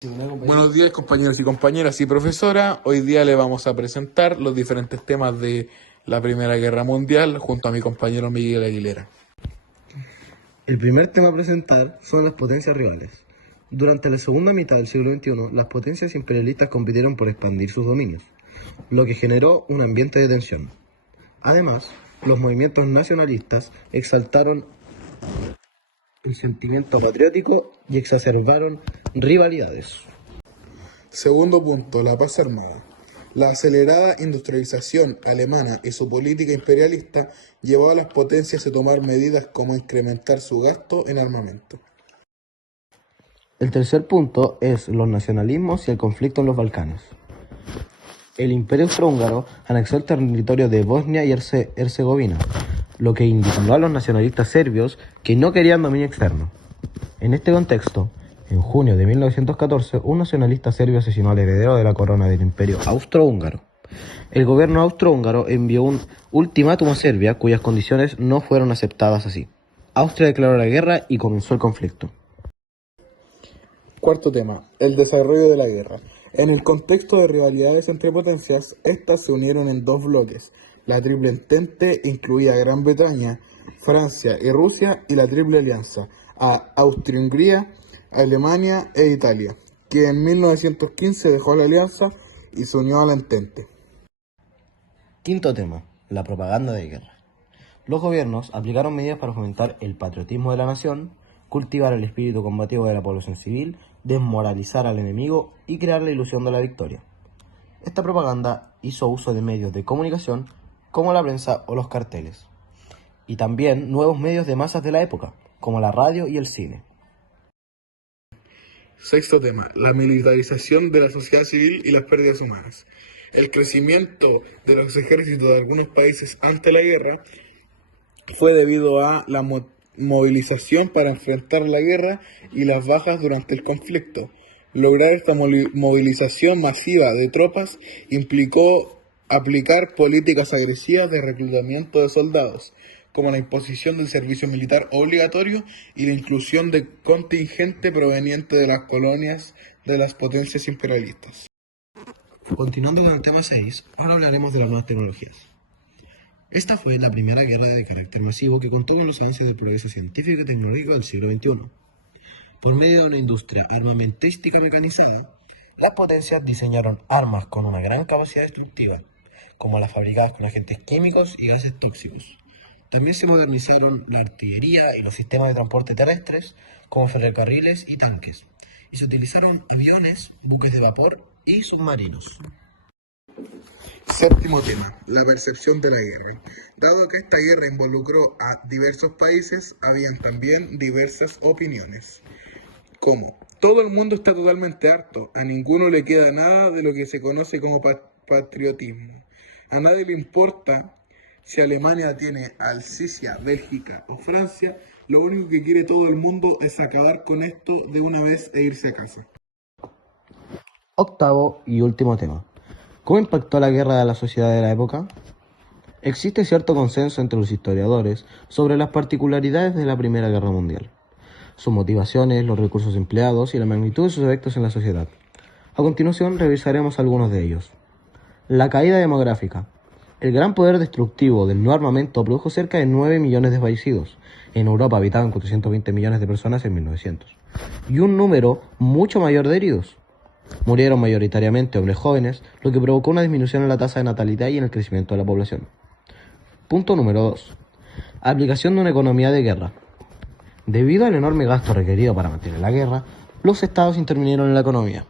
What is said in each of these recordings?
Buenos días, compañeros y compañeras y profesora. Hoy día le vamos a presentar los diferentes temas de la Primera Guerra Mundial junto a mi compañero Miguel Aguilera. El primer tema a presentar son las potencias rivales. Durante la segunda mitad del siglo XXI, las potencias imperialistas compitieron por expandir sus dominios, lo que generó un ambiente de tensión. Además, los movimientos nacionalistas exaltaron el sentimiento patriótico y exacerbaron rivalidades. Segundo punto, la paz armada. La acelerada industrialización alemana y su política imperialista llevó a las potencias a tomar medidas como incrementar su gasto en armamento. El tercer punto es los nacionalismos y el conflicto en los Balcanes. El Imperio Austrohúngaro anexó el territorio de Bosnia y Herzegovina, lo que indignó a los nacionalistas serbios que no querían dominio externo. En este contexto, en junio de 1914, un nacionalista serbio asesinó al heredero de la corona del Imperio Austrohúngaro. El gobierno austrohúngaro envió un ultimátum a Serbia, cuyas condiciones no fueron aceptadas así. Austria declaró la guerra y comenzó el conflicto. Cuarto tema, el desarrollo de la guerra. En el contexto de rivalidades entre potencias, estas se unieron en dos bloques. La Triple Entente incluía a Gran Bretaña, Francia y Rusia, y la Triple Alianza, a Austria-Hungría, Alemania e Italia, que en 1915 dejó la alianza y se unió a la Entente. Quinto tema, la propaganda de guerra. Los gobiernos aplicaron medidas para fomentar el patriotismo de la nación, cultivar el espíritu combativo de la población civil, desmoralizar al enemigo y crear la ilusión de la victoria. Esta propaganda hizo uso de medios de comunicación como la prensa o los carteles, y también nuevos medios de masas de la época, como la radio y el cine. Sexto tema, la militarización de la sociedad civil y las pérdidas humanas. El crecimiento de los ejércitos de algunos países ante la guerra fue debido a la movilización para enfrentar la guerra y las bajas durante el conflicto. Lograr esta movilización masiva de tropas implicó aplicar políticas agresivas de reclutamiento de soldados, como la imposición del servicio militar obligatorio y la inclusión de contingente proveniente de las colonias de las potencias imperialistas. Continuando con el tema 6, ahora hablaremos de las nuevas tecnologías. Esta fue la primera guerra de carácter masivo que contó con los avances del progreso científico y tecnológico del siglo XXI. Por medio de una industria armamentística mecanizada, las potencias diseñaron armas con una gran capacidad destructiva, como las fabricadas con agentes químicos y gases tóxicos. También se modernizaron la artillería y los sistemas de transporte terrestres, como ferrocarriles y tanques, y se utilizaron aviones, buques de vapor y submarinos. Séptimo tema, la percepción de la guerra. Dado que esta guerra involucró a diversos países, habían también diversas opiniones. Como, todo el mundo está totalmente harto, a ninguno le queda nada de lo que se conoce como patriotismo. A nadie le importa si Alemania tiene Alsacia, Bélgica o Francia, lo único que quiere todo el mundo es acabar con esto de una vez e irse a casa. Octavo y último tema. ¿Cómo impactó la guerra de la sociedad de la época? Existe cierto consenso entre los historiadores sobre las particularidades de la Primera Guerra Mundial, sus motivaciones, los recursos empleados y la magnitud de sus efectos en la sociedad. A continuación revisaremos algunos de ellos. La caída demográfica. El gran poder destructivo del nuevo armamento produjo cerca de 9 millones de fallecidos. En Europa habitaban 420 millones de personas en 1900, y un número mucho mayor de heridos. Murieron mayoritariamente hombres jóvenes, lo que provocó una disminución en la tasa de natalidad y en el crecimiento de la población. Punto número 2. Aplicación de una economía de guerra. Debido al enorme gasto requerido para mantener la guerra, los estados intervinieron en la economía.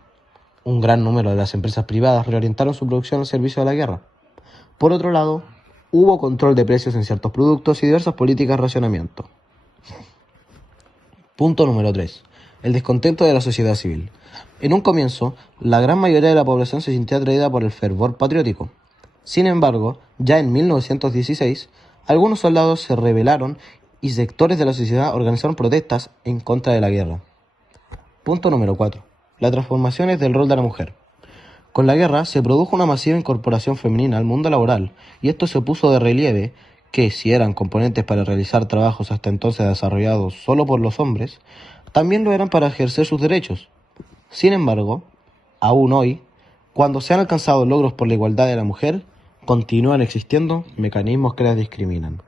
Un gran número de las empresas privadas reorientaron su producción al servicio de la guerra. Por otro lado, hubo control de precios en ciertos productos y diversas políticas de racionamiento. Punto número 3. El descontento de la sociedad civil. En un comienzo, la gran mayoría de la población se sintió atraída por el fervor patriótico. Sin embargo, ya en 1916, algunos soldados se rebelaron y sectores de la sociedad organizaron protestas en contra de la guerra. Punto número 4. Las transformaciones del rol de la mujer. Con la guerra se produjo una masiva incorporación femenina al mundo laboral, y esto se puso de relieve que, si eran componentes para realizar trabajos hasta entonces desarrollados solo por los hombres, también lo eran para ejercer sus derechos. Sin embargo, aún hoy, cuando se han alcanzado logros por la igualdad de la mujer, continúan existiendo mecanismos que las discriminan.